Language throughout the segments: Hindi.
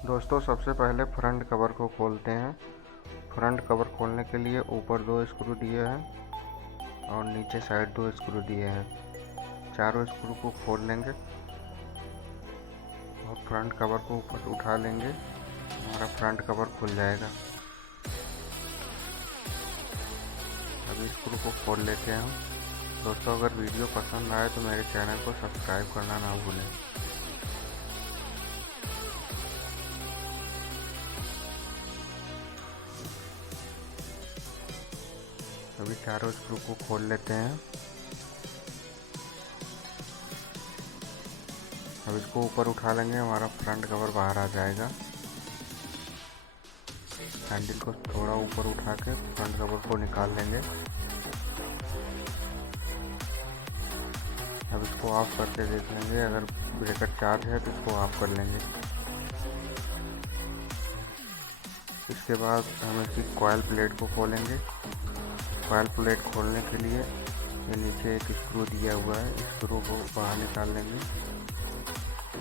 दोस्तों सबसे पहले फ्रंट कवर को खोलते हैं। फ्रंट कवर खोलने के लिए ऊपर 2 स्क्रू दिए हैं और नीचे साइड 2 स्क्रू दिए हैं। चारों स्क्रू को खोल लेंगे और फ्रंट कवर को ऊपर उठा लेंगे। हमारा फ्रंट कवर खुल जाएगा। अभी स्क्रू को खोल लेते हैं हम। दोस्तों अगर वीडियो पसंद आए तो मेरे चैनल को सब्सक्राइब करना ना भूलें। अभी चारों स्क्रू को खोल लेते हैं। अब इसको ऊपर उठा लेंगे, हमारा फ्रंट कवर बाहर आ जाएगा। हैंडल को थोड़ा ऊपर उठा के फ्रंट कवर को निकाल लेंगे। अब इसको ऑफ करके देख लेंगे, अगर ब्रेकर चार्ज है तो इसको ऑफ कर लेंगे। इसके बाद हम इसकी कॉइल प्लेट को खोलेंगे। कॉइल प्लेट खोलने के लिए ये नीचे एक स्क्रू दिया हुआ है, स्क्रू को बाहर निकाल लेंगे।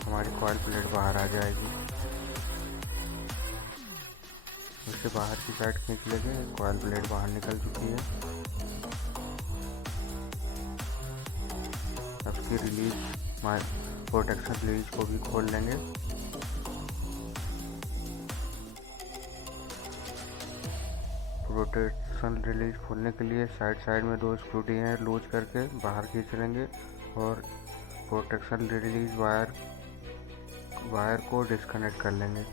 हमारी कॉइल प्लेट बाहर आ जाएगी। उसके बाहर की साइड खींच लेंगे, कॉइल प्लेट बाहर निकल चुकी है। अब इसकी रिलीज प्रोटेक्शन रिलीज को भी खोल लेंगे। प्रोटेक्शन रिलीज खोलने के लिए साइड में 2 स्क्रू दिए हैं, लूज करके बाहर खींच लेंगे और प्रोटेक्शन रिलीज वायर को डिस्कनेक्ट कर लेंगे।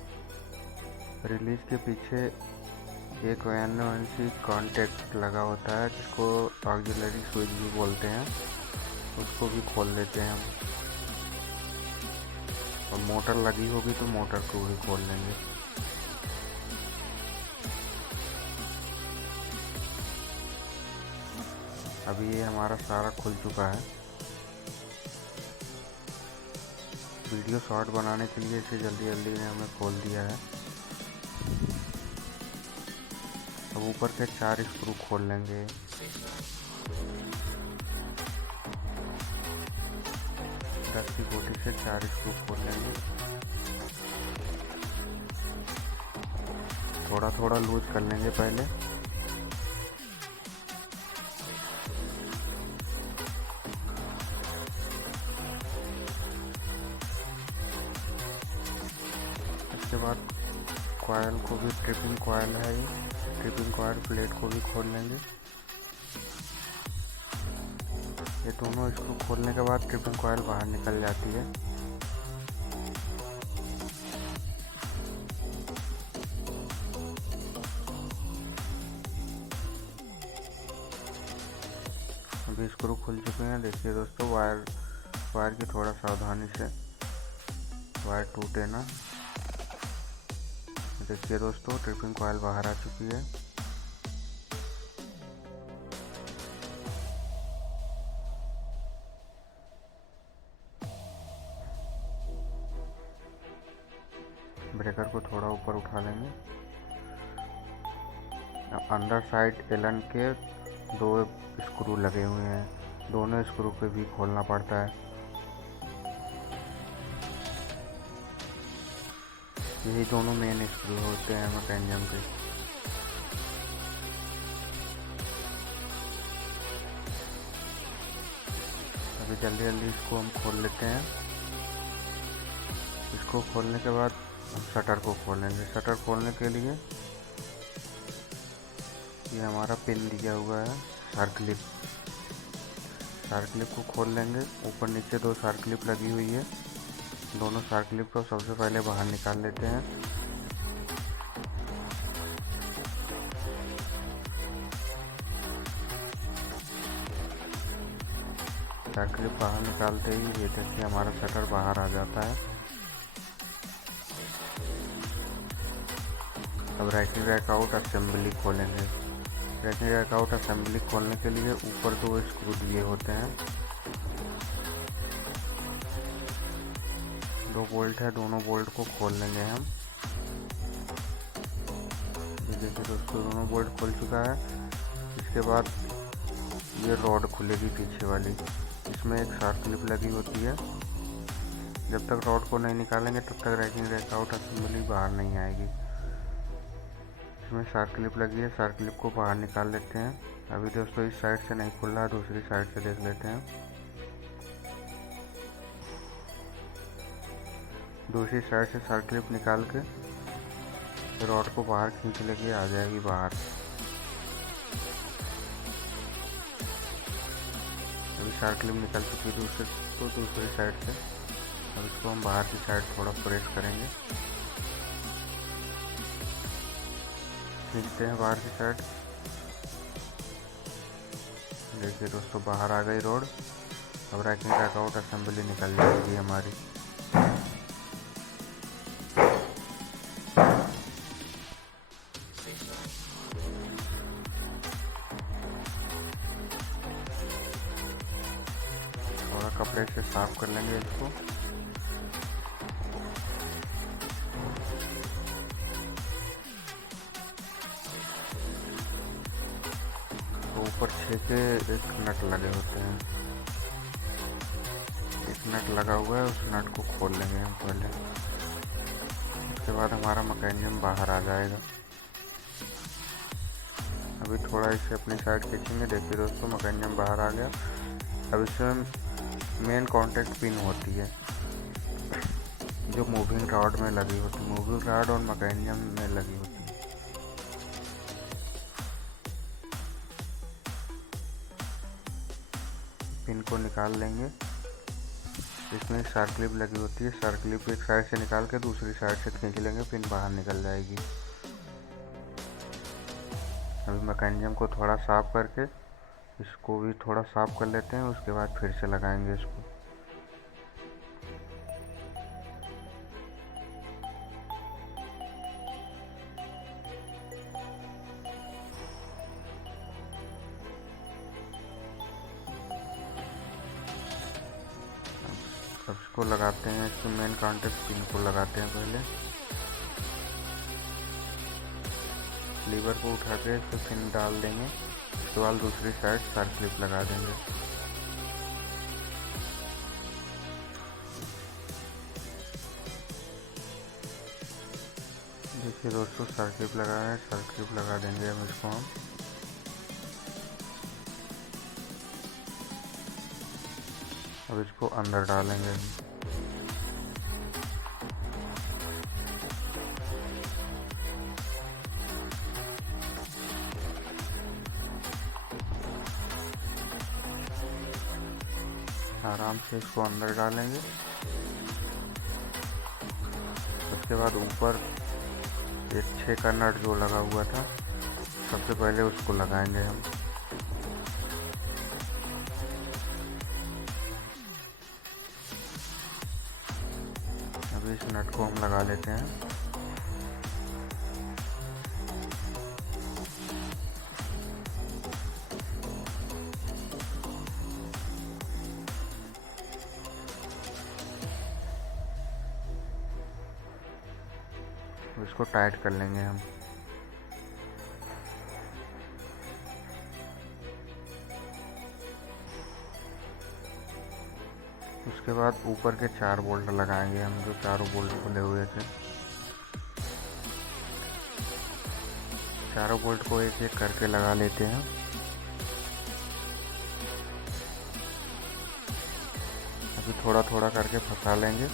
रिलीज के पीछे एक NONC कॉन्टेक्ट लगा होता है, जिसको ऑक्सिलरी स्विच भी बोलते हैं, उसको भी खोल लेते हैं हम। और मोटर लगी होगी तो मोटर को भी खोल लेंगे। अभी ये हमारा सारा खुल चुका है। वीडियो शॉर्ट बनाने के लिए इसे जल्दी ने हमें खोल दिया है। अब ऊपर के 4 स्क्रू खोल लेंगे। दस की गोटी से 4 स्क्रू खोल लेंगे। थोड़ा लूज कर लेंगे पहले। उसके बाद कॉइल को भी, ट्रिपिंग कॉइल है ये, ट्रिपिंग कॉइल प्लेट को भी खोल लेंगे। ये दोनों स्क्रू खोलने के बाद ट्रिपिंग कॉइल बाहर निकल जाती है। अभी स्क्रू खुल चुके हैं। देखिए दोस्तों, वायर की थोड़ा सावधानी से, वायर टूटे ना। देखिए दोस्तों, ट्रिपिंग कॉइल बाहर आ चुकी है। ब्रेकर को थोड़ा ऊपर उठा लेंगे। अंदर साइड एलन के 2 स्क्रू लगे हुए हैं, दोनों स्क्रू पे भी खोलना पड़ता है। यही दोनों मेन स्क्रू होते हैं मैकेनिज्म के। अभी जल्दी इसको हम खोल लेते हैं। इसको खोलने के बाद हम शटर को खोलेंगे। शटर खोलने के लिए ये हमारा पिन दिया हुआ है, सर्कलिप को खोल लेंगे। ऊपर नीचे 2 सर्कलिप लगी हुई है, दोनों सर्कलिप को सबसे पहले बाहर निकाल लेते हैं। सर्कलिप बाहर निकालते ही ये देखिए हमारा शटर बाहर आ जाता है। अब रैकिंग रैक आउट असेंबली खोलेंगे। रैकिंग रैक आउट असेंबली खोलने के लिए ऊपर 2 स्क्रू दिए होते हैं, 2 बोल्ट है, दोनों बोल्ट को खोल लेंगे हम। ये देखिए दोस्तों, दोनों बोल्ट खुल चुका है। इसके बाद ये रॉड खुलेगी पीछे वाली, इसमें एक शार्प क्लिप लगी होती है, जब तक रॉड को नहीं निकालेंगे तब तक रैकिंग रैकआउट असेंबली बाहर नहीं आएगी। इसमें शार्क क्लिप लगी है, शार्क क्लिप को बाहर निकाल लेते हैं। अभी दोस्तों इस साइड से नहीं खुल रहा, दूसरी साइड से देख लेते हैं। दूसरी साइड से शार्क क्लिप निकाल के रॉड को बाहर खींच लेके आ जाएगी बाहर। अभी शार्क क्लिप निकल चुकी है दूसरी साइड से। अब इसको हम बाहर की साइड थोड़ा प्रेस करेंगे, खींचते हैं बाहर की साइड। देखिए दोस्तों बाहर आ गई रोड। अब रैकिंग रैकआउट असेंबली निकल जाएगी हमारी। थोड़ा कपड़े से साफ कर लेंगे इसको। तो ऊपर 6 के एक नट लगे होते हैं, एक नट लगा हुआ है, उस नट को खोल लेंगे हम पहले। उसके बाद हमारा मैकेनिज्म बाहर आ जाएगा। अभी थोड़ा इसे अपनी साइड खींचेंगे। देखिए दोस्तों मैकेनिज्म बाहर आ गया। अब इसमें मेन कांटेक्ट पिन होती है जो मूविंग रॉड में लगी होती है, मूविंग रॉड और मैकेनिज्म में लगी होती है। पिन को निकाल लेंगे। इसमें शार्क क्लिप लगी होती है, शार्क क्लिप एक साइड से निकाल के दूसरी साइड से खींच लेंगे, पिन बाहर निकल जाएगी। अभी मैकेनिज्म को थोड़ा साफ करके इसको भी थोड़ा साफ कर लेते हैं, उसके बाद फिर से लगाएंगे इसको। अब इसको लगाते हैं, इसको मेन कांटेक्ट पिन को लगाते हैं पहले। लीवर को उठा के इसको पिन डाल देंगे। उसके बाद दूसरी साइड शार्क क्लिप लगा देंगे। देखिए दोस्तों शार्क क्लिप लगा है, शार्क क्लिप लगा देंगे हम इसको। हम अब इसको अंदर डालेंगे। आराम से इसको अंदर डालेंगे। उसके बाद ऊपर एक 6 का नट जो लगा हुआ था, सबसे पहले उसको लगाएंगे हम। अभी इस नट को हम लगा लेते हैं। इसको टाइट कर लेंगे हम। उसके बाद ऊपर के 4 बोल्ट लगाएंगे हम, जो चारों बोल्ट खुले हुए थे। चारों बोल्ट को एक एक करके लगा लेते हैं। अभी थोड़ा थोड़ा करके फंसा लेंगे।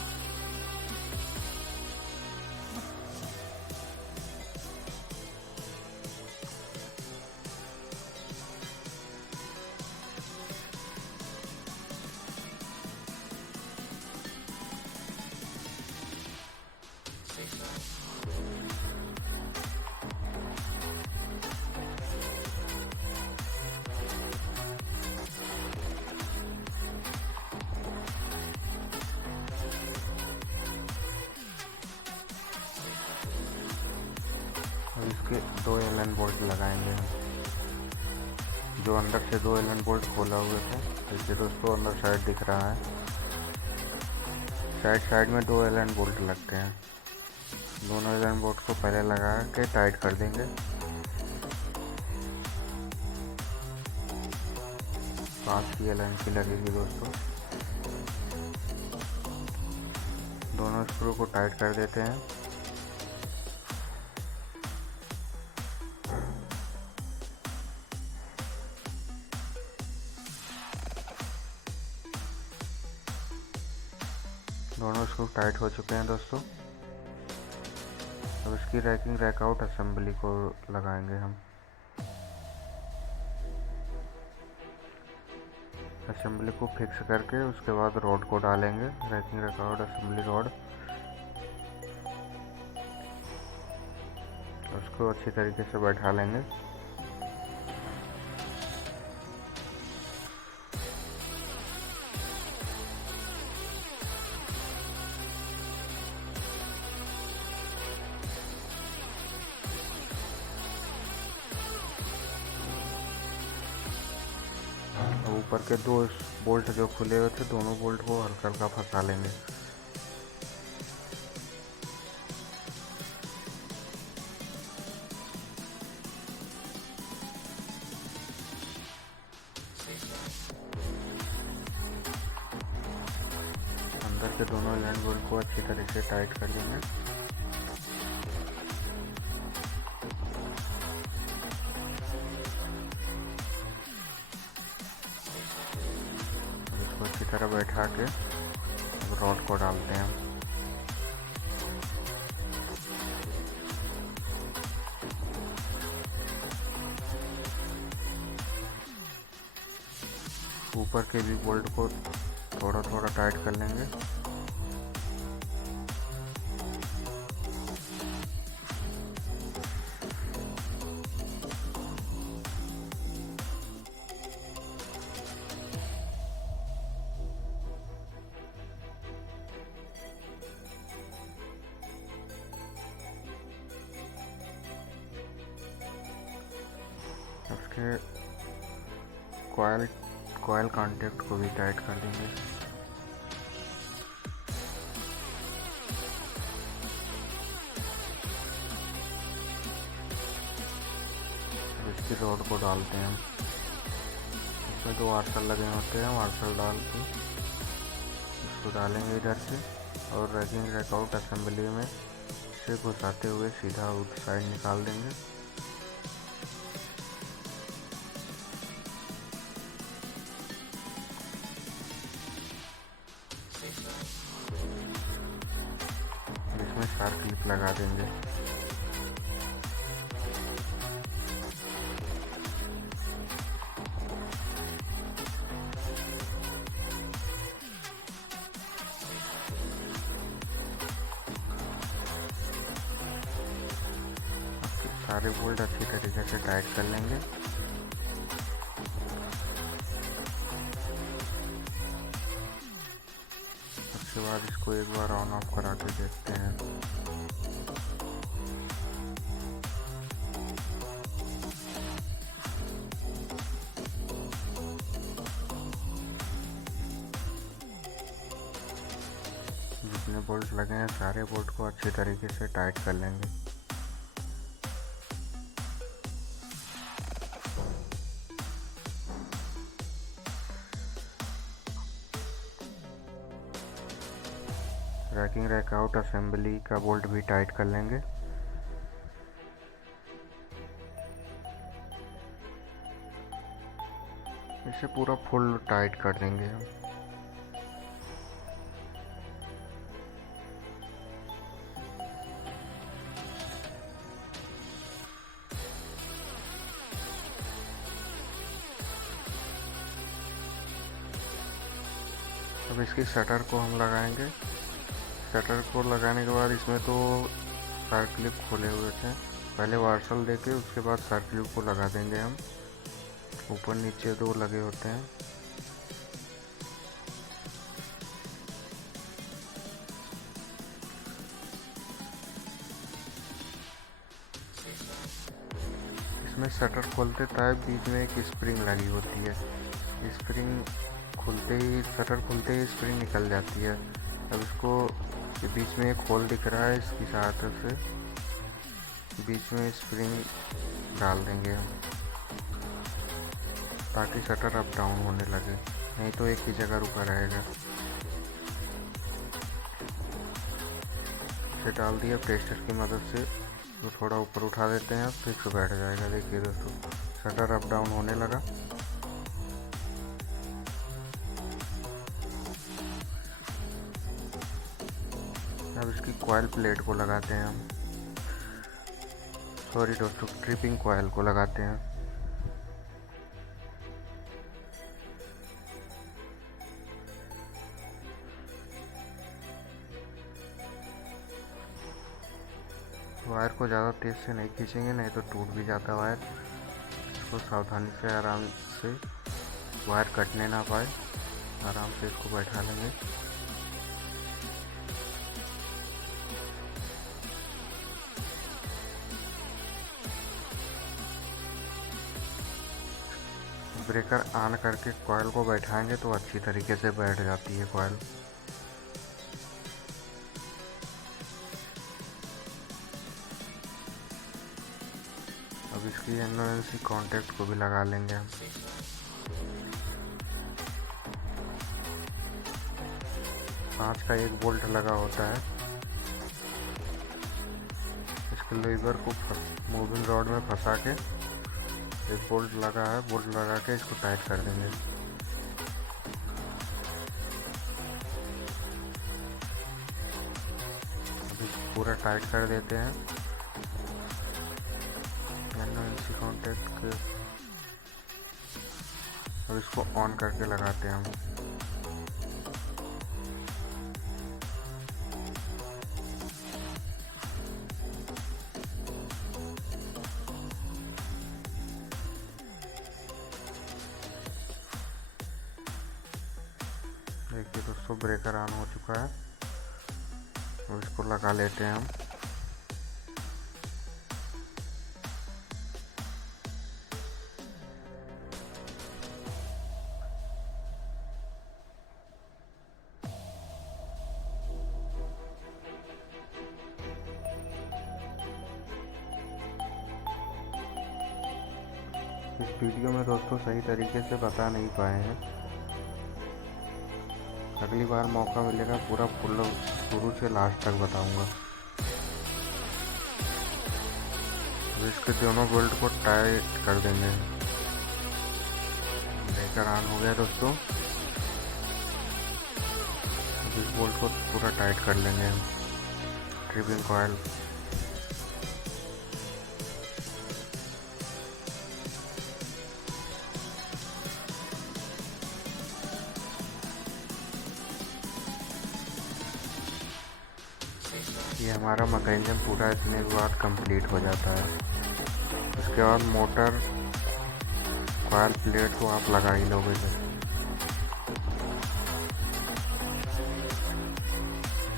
अब इसके 2 एलन बोल्ट लगाएंगे हम, जो अंदर से 2 एलन बोल्ट खोला हुए थे। देखिए दोस्तों अंदर साइड दिख रहा है, साइड में 2 एलन बोल्ट लगते हैं। दोनों एलन बोल्ट को पहले लगा के टाइट कर देंगे। 5 की एलन की लगेगी दोस्तों। दोनों स्क्रू को टाइट कर देते हैं। दोनों स्क्रू टाइट हो चुके हैं दोस्तों। अब इसकी रैकिंग रैकआउट असेंबली को लगाएंगे हम। असेंबली को फिक्स करके उसके बाद रॉड को डालेंगे, रैकिंग रैकआउट असेंबली रॉड। उसको अच्छी तरीके से बैठा लेंगे। ऊपर के दो बोल्ट जो खुले हुए थे, दोनों बोल्ट को हल्का हल्का फंसा लेंगे। अंदर के दोनों लैंड बोल्ट को अच्छी तरीके से टाइट कर लेंगे। अच्छी तरह बैठा के रॉड को डालते हैं। ऊपर के भी बोल्ट को थोड़ा थोड़ा टाइट कर लेंगे। उसके कॉयल कॉन्टैक्ट को भी टाइट कर देंगे। इसकी रॉड को डालते हैं हम। इसमें दो वार्सल लगे होते हैं, वार्सल डाल के इसको डालेंगे इधर से और रैकिंग रैकआउट असेंबली में से घुसाते हुए सीधा उस साइड निकाल देंगे। इसमें शार्प क्लिप लगा देंगे। सारे बोल्ट अच्छी तरीके से टाइट कर लेंगे। उसके बाद इसको एक बार ऑन ऑफ करा के देखते हैं। जितने बोल्ट लगे हैं सारे बोल्ट को अच्छी तरीके से टाइट कर लेंगे। रैकिंग रैकआउट असेंबली का बोल्ट भी टाइट कर लेंगे। इसे पूरा फुल टाइट कर देंगे हम। अब इसकी शटर को हम लगाएंगे। शटर को लगाने के बाद इसमें तो शार्क क्लिप खोले हुए थे, पहले वार्सल देके उसके बाद शार्क क्लिप को लगा देंगे हम। ऊपर नीचे दो लगे होते हैं। इसमें शटर खोलते टाइप बीच में एक स्प्रिंग लगी होती है। स्प्रिंग खुलते ही, शटर खुलते ही स्प्रिंग निकल जाती है। अब इसको बीच में एक होल दिख रहा है, इसकी सहायता से बीच में स्प्रिंग डाल देंगे हम, ताकि शटर अप डाउन होने लगे, नहीं तो एक ही जगह रुका रहेगा। नीचे डाल दिया टेस्टर की मदद से, तो थोड़ा ऊपर उठा देते हैं, फिक्स बैठ जाएगा। देखिए दोस्तों, शटर अप डाउन होने लगा। अब इसकी कॉइल प्लेट को लगाते हैं हम, सॉरी दोस्तों, ट्रिपिंग कॉइल को लगाते हैं। वायर को ज़्यादा तेज़ से नहीं खींचेंगे, नहीं तो टूट भी जाता वायर। इसको सावधानी से, आराम से, वायर कटने ना पाए, आराम से इसको बैठा लेंगे। ब्रेकर ऑन करके कॉइल को बैठाएंगे तो अच्छी तरीके से बैठ जाती है कॉइल। अब इसकी एनओएनसी कॉन्टैक्ट को भी लगा लेंगे हम। कांच का एक बोल्ट लगा होता है, इसके लीवर को मूविंग रॉड में फंसा के, एक बोल्ट लगा है, बोल्ट लगा के इसको टाइट कर देंगे। अब इसको पूरा टाइट कर देते हैं एनओएनसी कॉन्टैक्ट के। अब इसको ऑन करके लगाते हैं हम। देखिए दोस्तों, ब्रेकर ऑन हो चुका है। तो इसको लगा लेते हैं हम। इस वीडियो में दोस्तों सही तरीके से बता नहीं पाए हैं, अगली बार मौका मिलेगा पूरा फुल शुरू से लास्ट तक बताऊंगा। तो इसके दोनों बोल्ट को टाइट कर देंगे। ब्रेकर ऑन हो गया दोस्तों। इस बोल्ट को पूरा टाइट कर लेंगे हम। ट्रिपिंग कॉइल, ये हमारा मैकेनिज्म पूरा इतने के बाद कंप्लीट हो जाता है। उसके बाद मोटर कॉइल प्लेट तो आप लगा ही लोगे।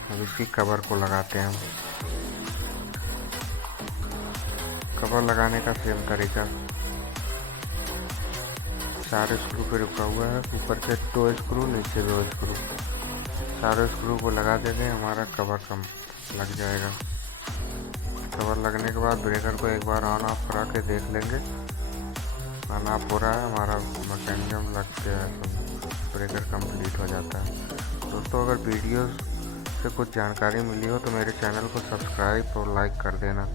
अब इसकी कवर को लगाते हैं हम। कवर लगाने का सेम तरीका, 4 स्क्रू पे रुका हुआ है, ऊपर से 2 स्क्रू, नीचे 2 स्क्रू, 4 स्क्रू को लगा देंगे, हमारा कवर कम लग जाएगा। कवर लगने के बाद ब्रेकर को एक बार ऑन ऑफ करा के देख लेंगे, ऑन ऑफ हो रहा है, हमारा मैकेनिज्म लग गया है, तो ब्रेकर कंप्लीट हो जाता है। दोस्तों, अगर वीडियो से कुछ जानकारी मिली हो तो मेरे चैनल को सब्सक्राइब और लाइक कर देना।